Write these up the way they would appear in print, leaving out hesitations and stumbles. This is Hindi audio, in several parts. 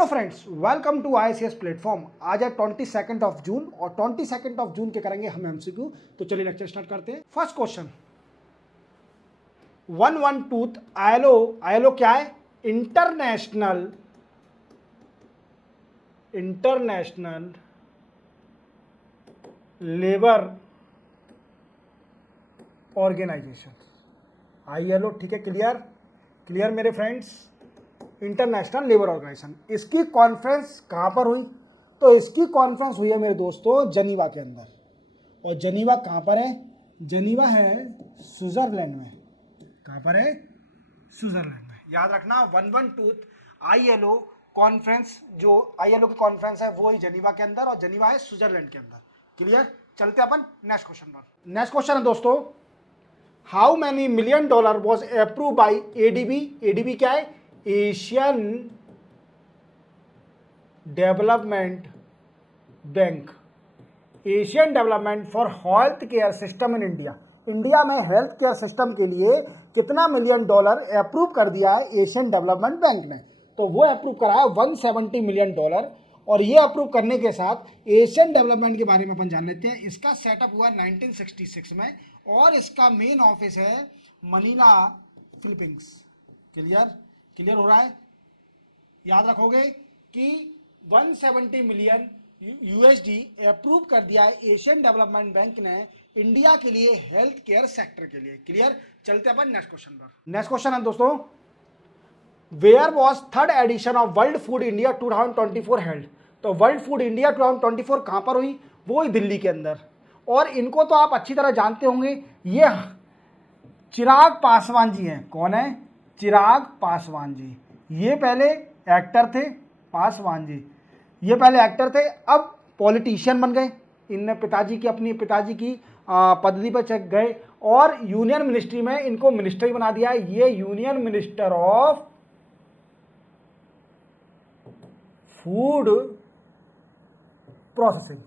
Hello friends, welcome to ICS platform. आज है 22 ऑफ जून और 22 ऑफ जून के करेंगे हम MCQ। तो चलिए लेक्चर स्टार्ट करते हैं। फर्स्ट क्वेश्चन, 112 ILO क्या है? International Labour Organisation, ILO। ठीक है, क्लियर मेरे फ्रेंड्स। इंटरनेशनल लेबर ऑर्गेनाइजेशन, इसकी कॉन्फ्रेंस कहाँ पर हुई? तो इसकी कॉन्फ्रेंस हुई है मेरे दोस्तों जनीवा के अंदर। और जनीवा कहाँ पर है? जनीवा है स्विट्जरलैंड में। कहाँ पर है? स्विट्जरलैंड में। याद रखना, 112 ILO कॉन्फ्रेंस, जो ILO की कॉन्फ्रेंस है वो ही जनीवा के अंदर, और जनीवा है स्विट्जरलैंड के अंदर। क्लियर। चलते अपन नेक्स्ट क्वेश्चन पर। नेक्स्ट क्वेश्चन है दोस्तों, how many $1 million was approve by ADB? ADB क्या है? Asian Development bank. Asian development for health care system in India. India में हेल्थ केयर सिस्टम के लिए कितना $1 million अप्रूव कर दिया है एशियन डेवलपमेंट बैंक ने? तो वो अप्रूव करा है $170 million। और ये अप्रूव करने के साथ एशियन डेवलपमेंट के बारे में अपन जान लेते हैं। इसका सेटअप हुआ 1966 में और इसका मेन ऑफिस है मनीला, फिलीपींस। क्लियर हो रहा है? याद रखोगे कि 170 मिलियन USD अप्रूव कर दिया है एशियन डेवलपमेंट बैंक ने इंडिया के लिए हेल्थ केयर सेक्टर के लिए। क्लियर। चलते अपन नेक्स्ट क्वेश्चन पर। नेक्स्ट क्वेश्चन है दोस्तों, where was 3rd edition of World Food India 2024 held? तो वर्ल्ड फूड इंडिया 2024 कहां पर हुई? वो ही दिल्ली के अंदर। और इनको तो आप अच्छी तरह जानते होंगे, ये चिराग पासवान जी हैं। कौन है? चिराग पासवान जी। ये पहले एक्टर थे, पासवान जी ये पहले एक्टर थे, अब पॉलिटिशियन बन गए। इनने अपनी पिताजी की पदवी पर चढ़ गए और यूनियन मिनिस्ट्री में इनको मिनिस्टर बना दिया। ये union minister of food processing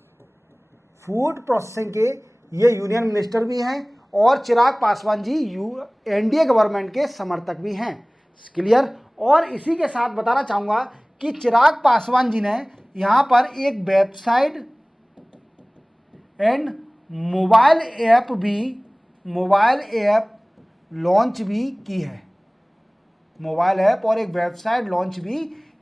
के ये यूनियन मिनिस्टर भी हैं। और चिराग पासवान जी NDA गवर्नमेंट के समर्थक भी हैं। क्लियर। और इसी के साथ बताना चाहूंगा कि चिराग पासवान जी ने यहां पर एक website and mobile app launch भी की है। मोबाइल ऐप और एक वेबसाइट लॉन्च भी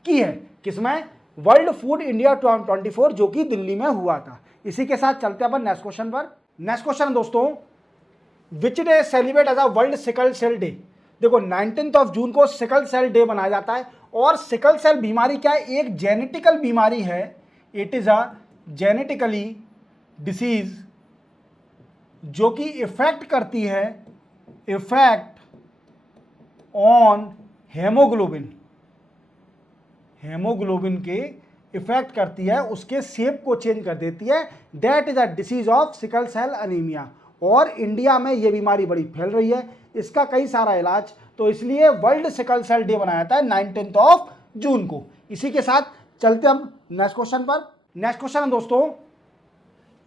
की है। किसमें? वर्ल्ड फूड इंडिया 2024, जो कि दिल्ली में हुआ था। इसी के साथ चलते हैं अपन नेक्स्ट क्वेश्चन पर। नेक्स्ट क्वेश्चन दोस्तों, which day celebrate as a World Sickle Cell Day? देखो 19 ऑफ जून को सिकल सेल डे मनाया जाता है। और सिकल सेल बीमारी क्या है? एक जेनेटिकल बीमारी है। It is a genetically disease जो कि इफेक्ट करती है ऑन हेमोग्लोबिन के इफेक्ट करती है, उसके शेप को चेंज कर देती है। That is a disease of sickle cell anaemia. और इंडिया में यह बीमारी बड़ी फैल रही है, इसका कई सारा इलाज, तो इसलिए वर्ल्ड सिकल सेल डे मनाया जाता है 19 ऑफ जून को। इसी के साथ चलते हम नेक्स्ट क्वेश्चन पर। नेक्स्ट क्वेश्चन है दोस्तों,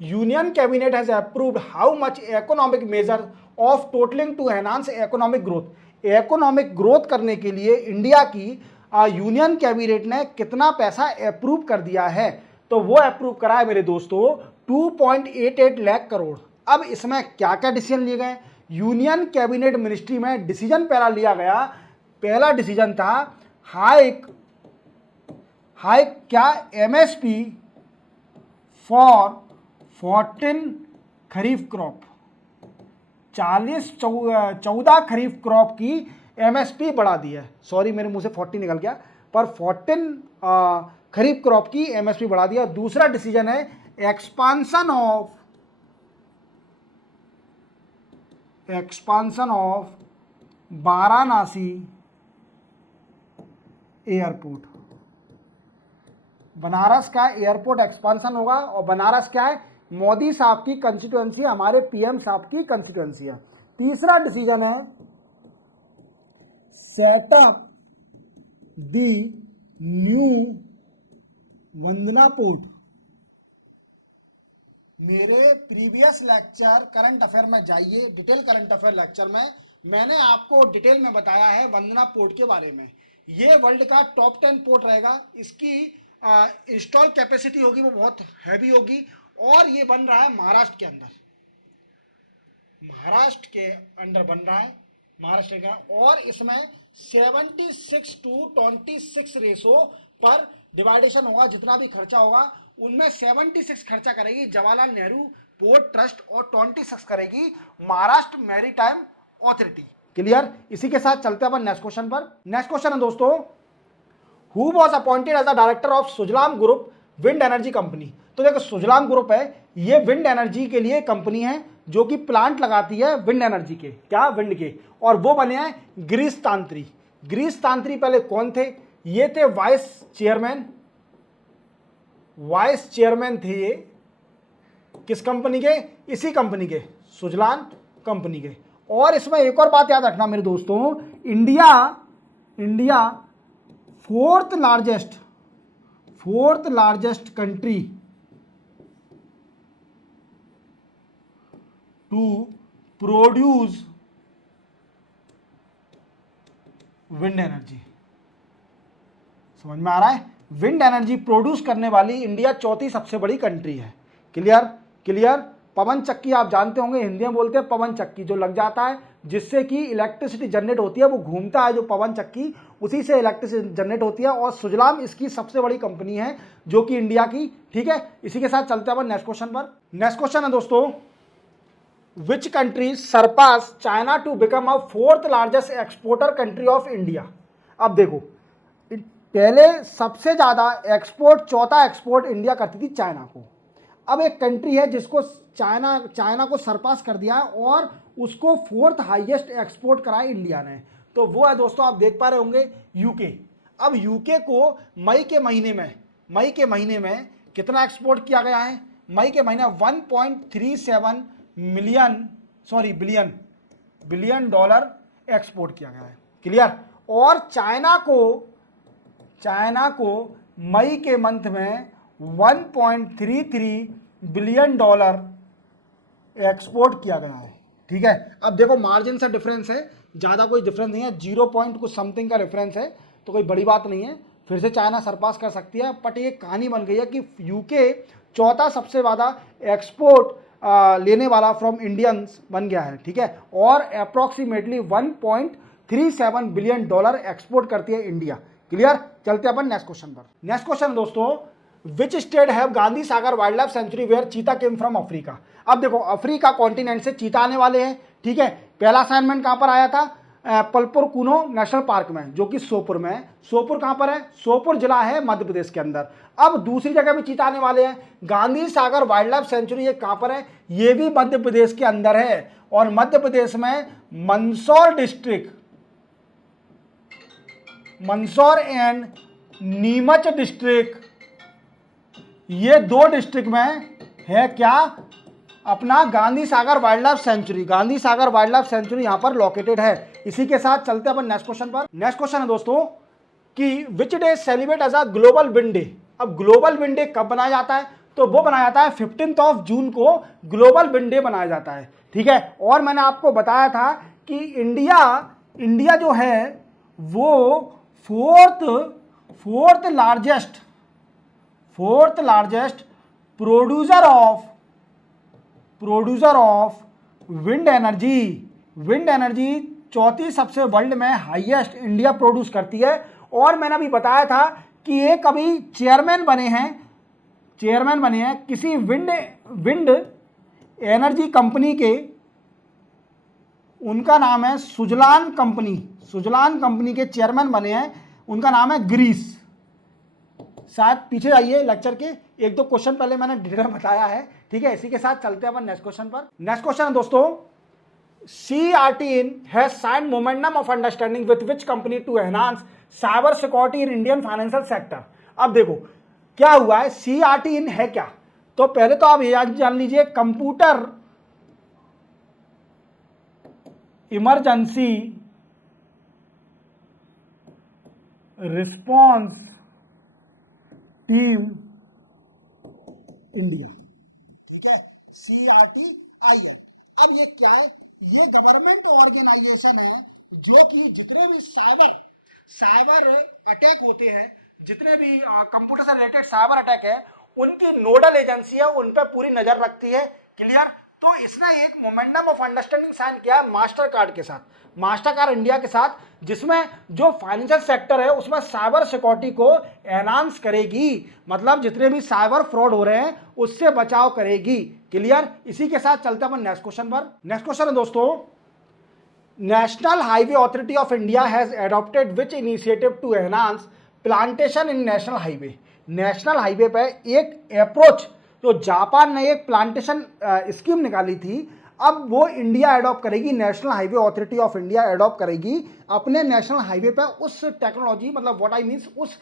union cabinet has approved how much economic measure of totalling to enhance economic growth? Economic growth करने के लिए इंडिया की यूनियन कैबिनेट ने कितना पैसा अप्रूव कर दिया है? तो वो अप्रूव करा है मेरे दोस्तों 2.88 लाख करोड़। अब इसमें क्या क्या डिसीजन लिए गए? यूनियन कैबिनेट मिनिस्ट्री में डिसीजन पहला डिसीजन था हाइक क्या MSP for 14 kharif crop. 14 kharif crop की MSP बढ़ा दी है। सॉरी, मेरे मुंह से 40 निकल गया, पर 14 खरीफ क्रॉप की MSP बढ़ा दिया। दूसरा डिसीजन है expansion of Varanasi airport. Banaras का एयरपोर्ट एक्सपांसन होगा। और बनारस क्या है? मोदी साहब की कंस्टिट्यूएंसी, हमारे PM साहब की कंस्टिट्यूएंसी है। तीसरा डिसीजन है setup the new Vandana port. मेरे प्रीवियस लेक्चर करंट अफेयर में जाइए, डिटेल करंट अफेयर लेक्चर में मैंने आपको डिटेल में बताया है वंदना पोर्ट के बारे में। ये वर्ल्ड का टॉप 10 पोर्ट रहेगा। इसकी इंस्टॉल कैपेसिटी होगी वो बहुत हैवी होगी, और ये बन रहा है महाराष्ट्र के अंदर, महाराष्ट्र के अंदर बन रहा है, महाराष्ट्र का। और इसमें 76:26 रेशो पर डिवाइडेशन होगा। जितना भी खर्चा होगा उनमें 76 खर्चा करेगी जवाहरलाल नेहरू पोर्ट ट्रस्ट और 26 करेगी महाराष्ट्र मैरीटाइम अथॉरिटी। क्लियर? इसी के साथ चलते हैं अपन नेक्स्ट क्वेश्चन पर। नेक्स्ट क्वेश्चन है दोस्तों, who was appointed as the director of Suzlon group wind energy company. तो देखो सुजलाम ग्रुप है, ये विंड एनर्जी के लिए कंपनी है जो कि प्लांट लगाती है विंड एनर्जी के, क्या, विंड के। और वो बने हैं गिरीश तांत्री। गिरीश तांत्री पहले कौन थे? ये थे वाइस चेयरमैन थे ये किस कंपनी के? इसी कंपनी के, सुजलाम कंपनी के। और इसमें एक और बात याद रखना मेरे दोस्तों, India fourth largest country to produce wind energy. समझ में आ रहा है? विंड एनर्जी प्रोड्यूस करने वाली इंडिया चौथी सबसे बड़ी कंट्री है। क्लियर? पवन चक्की आप जानते होंगे, हिंदी में बोलते हैं पवन चक्की, जो लग जाता है जिससे कि इलेक्ट्रिसिटी जनरेट होती है, वो घूमता है जो पवन चक्की, उसी से इलेक्ट्रिसिटी जनरेट होती है। और सुजलाम इसकी सबसे बड़ी कंपनी है जो कि इंडिया की। ठीक है, इसी के साथ चलते हैं अपन नेक्स्ट क्वेश्चन पर। नेक्स्ट क्वेश्चन है दोस्तों, which country surpass China to become a fourth largest exporter country of India. अब देखो, पहले सबसे ज्यादा एक्सपोर्ट, चौथा एक्सपोर्ट इंडिया करती थी चाइना को। अब एक कंट्री है जिसको चाइना को सरपास कर दिया और उसको फोर्थ हाईएस्ट एक्सपोर्ट कराया इंडिया ने। तो वो है दोस्तों, आप देख पा रहे होंगे, यूके। अब यूके को मई के महीने में कितना एक्सपोर्ट किया गया है? मई के महीने 1.37 बिलियन डॉलर एक्सपोर्ट किया गया है। क्लियर? और चाइना को मई के मंथ में 1.33 बिलियन डॉलर एक्सपोर्ट किया गया है। ठीक है, अब देखो मार्जिन सा डिफरेंस है, ज़्यादा कोई डिफरेंस नहीं है, 0 पॉइंट कुछ समथिंग का डिफरेंस है, तो कोई बड़ी बात नहीं है, फिर से चाइना सरपास कर सकती है। बट ये कहानी बन गई है कि यूके चौथा सबसे ज़्यादा एक्सपोर्ट लेने वाला फ्रॉम इंडियंस बन गया है। ठीक है, और अप्रॉक्सीमेटली 1.37 बिलियन डॉलर एक्सपोर्ट करती है इंडिया। क्लियर? चलते अपन नेक्स्ट क्वेश्चन पर। नेक्स्ट क्वेश्चन दोस्तों, which state have Gandhi Sagar wildlife sanctuary where cheetah came from Africa. अब देखो, अफ्रीका कॉन्टिनेंट से चीता आने वाले हैं। ठीक है, पहला असाइनमेंट कहां पर आया था? पलपुर कुनो नेशनल पार्क में, जो कि सोपुर में है। सोपुर कहां पर है? सोपुर जिला है मध्य प्रदेश के अंदर। अब दूसरी जगह भी चीता आने वाले हैं, Gandhi Sagar wildlife century, ये कहां पर है? ये भी मध्य प्रदेश के अंदर है। और मध्य प्रदेश में मंदसौर एंड नीमच डिस्ट्रिक्ट, ये दो डिस्ट्रिक्ट में है क्या? अपना Gandhi Sagar wildlife sanctuary. Gandhi Sagar wildlife sanctuary यहां पर लोकेटेड है। इसी के साथ चलते हैं अपन नेक्स्ट क्वेश्चन पर। नेक्स्ट क्वेश्चन है दोस्तों कि which day celebrate as a Global Wind Day. अब ग्लोबल विंड डे कब बनाया जाता है? तो वो बनाया जाता है 15 जून को ग्लोबल विंड डे बनाया जाता है। ठीक है, और मैंने आपको बताया था कि इंडिया जो है वो fourth largest producer of wind energy चौथी सबसे वर्ल्ड में हाईएस्ट इंडिया प्रोड्यूस करती है। और मैंने अभी बताया था कि ये कभी चेयरमैन बने हैं किसी विंड एनर्जी कंपनी के, उनका नाम है सुजलान कंपनी के चेयरमैन बने हैं, उनका नाम है गिरीश। शायद पीछे आइए लेक्चर के, एक दो क्वेश्चन पहले मैंने डिटेल में बताया है। ठीक है, इसी के साथ चलते हैं अपन नेक्स्ट क्वेश्चन पर। नेक्स्ट क्वेश्चन है दोस्तों, CERT-in has signed memorandum of understanding with which company to enhance cyber security in Indian financial sector। अब देखो क्या हुआ है, CERT-in है क्या? तो पहले तो आप ये जान लीजिए, computer emergency response team India. ठीक है, CERT-in। अब ये क्या है? ये गवर्नमेंट ऑर्गेनाइजेशन है जो कि जितने भी साइबर अटैक होते हैं, जितने भी कंप्यूटर से रिलेटेड साइबर अटैक है, उनकी नोडल एजेंसी है, उन पर पूरी नजर रखती है। क्लियर। तो इसने एक मोमेंडम ऑफ अंडरस्टैंडिंग साइन किया मास्टर कार्ड के साथ, मास्टर कार्ड इंडिया के साथ, जिसमें जो फाइनेंशियल सेक्टर है उसमें साइबर सिक्योरिटी को एनहांस करेगी, मतलब जितने भी साइबर फ्रॉड हो रहे हैं उससे बचाव करेगी। क्लियर। इसी के साथ चलते हैं अपन नेक्स्ट क्वेश्चन पर। नेक्स्ट क्वेश्चन है दोस्तों, National Highway Authority of India has adopted which initiative to enhance plantation in national highway. National highway पे एक अप्रोच, जो जापान ने एक प्लांटेशन स्कीम निकाली थी, अब वो इंडिया एडॉप्ट करेगी, national Highway Authority of India adopt करेगी अपने नेशनल हाईवे पे उस टेक्नोलॉजी, मतलब व्हाट आई मींस उस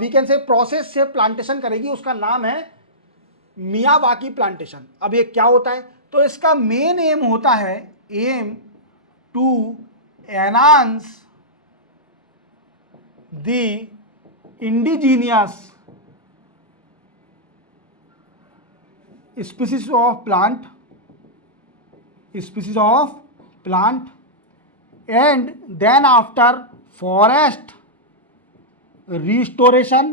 वी कैन से प्रोसेस से प्लांटेशन करेगी। उसका नाम है मियावाकी प्लांटेशन। अब ये क्या होता है, तो इसका मेन एम होता है aim to enhance the indigenous species of plant and then after forest restoration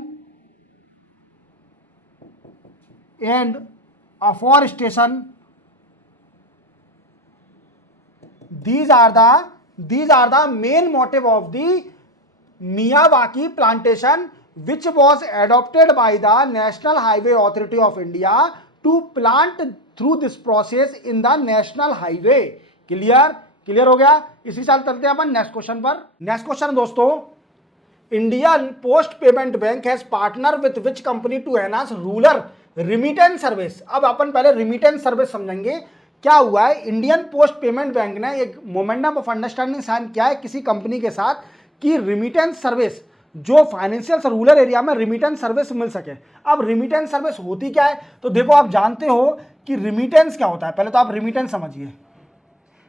and afforestation, these are the main motive of the Miyawaki plantation, which was adopted by the National Highway Authority of India to plant through this process in the national highway। Clear हो गया। इसी साल चलते हैं अपन नेक्स्ट क्वेश्चन पर। नेक्स्ट क्वेश्चन दोस्तों, Indian Post Payment Bank has partner with which company to enhance rural remittance service. अब अपन पहले रिमिटेंस सर्विस समझेंगे। क्या हुआ है, इंडियन पोस्ट पेमेंट बैंक ने एक मोमेंडम ऑफ अंडरस्टैंडिंग साइन किया है किसी कंपनी के साथ कि रिमिटेंस सर्विस, जो फाइनेंशियल रूरल एरिया में रिमिटेंस सर्विस मिल सके। अब रिमिटेंस सर्विस होती क्या है, तो देखो आप जानते हो कि रिमिटेंस क्या होता है। पहले तो आप रिमिटेंस समझिए।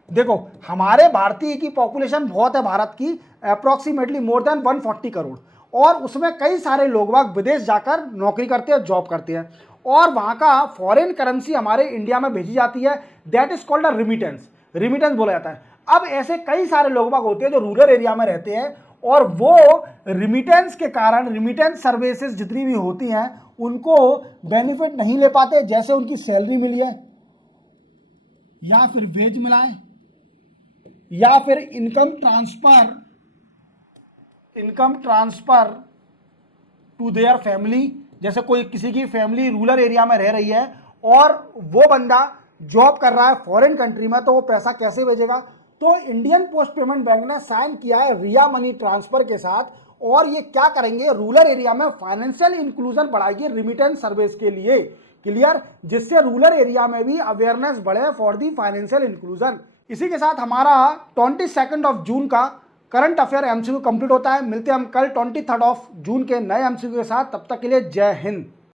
देखो हमारे भारतीय की पॉपुलेशन बहुत है, भारत की अप्रोक्सीमेटली मोर देन 140 करोड़, और उसमें कई सारे लोग बाग विदेश जाकर नौकरी करते हैं, जॉब करते हैं, और वहाँ का फॉरेन करेंसी हमारे इंडिया में भेजी जाती है, that is called a remittance. Remittance बोला जाता है। अब ऐसे कई सारे लोग बाग होते हैं जो रूरल एरिया में रहते हैं, और वो रिमिटेंस के कारण रिमिटेंस सर्विसेज जितनी भी होती हैं उनको बेनिफिट नहीं ले पाते, जैसे उनकी सैलरी मिली है, या फिर वेज मिला है, या फिर income transfer to their family. जैसे कोई किसी की फैमिली रूरल एरिया में रह रही है और वो बंदा जॉब कर रहा है फॉरेन कंट्री में, तो वो पैसा कैसे भेजेगा। तो इंडियन पोस्ट पेमेंट बैंक ने साइन किया है रिया मनी ट्रांसफर के साथ, और ये क्या करेंगे, रूरल एरिया में फाइनेंशियल इंक्लूजन बढ़ाएगी रिमिटेंस सर्विस के लिए। क्लियर। जिससे रूरल एरिया में भी अवेयरनेस बढ़े फॉर दी फाइनेंशियल इंक्लूजन। इसी के साथ हमारा 22 जून का करंट अफेयर एमसीक्यू कंप्लीट होता है। मिलते हैं हम कल 23 जून के नए एमसीक्यू के साथ। तब तक के लिए जय हिंद।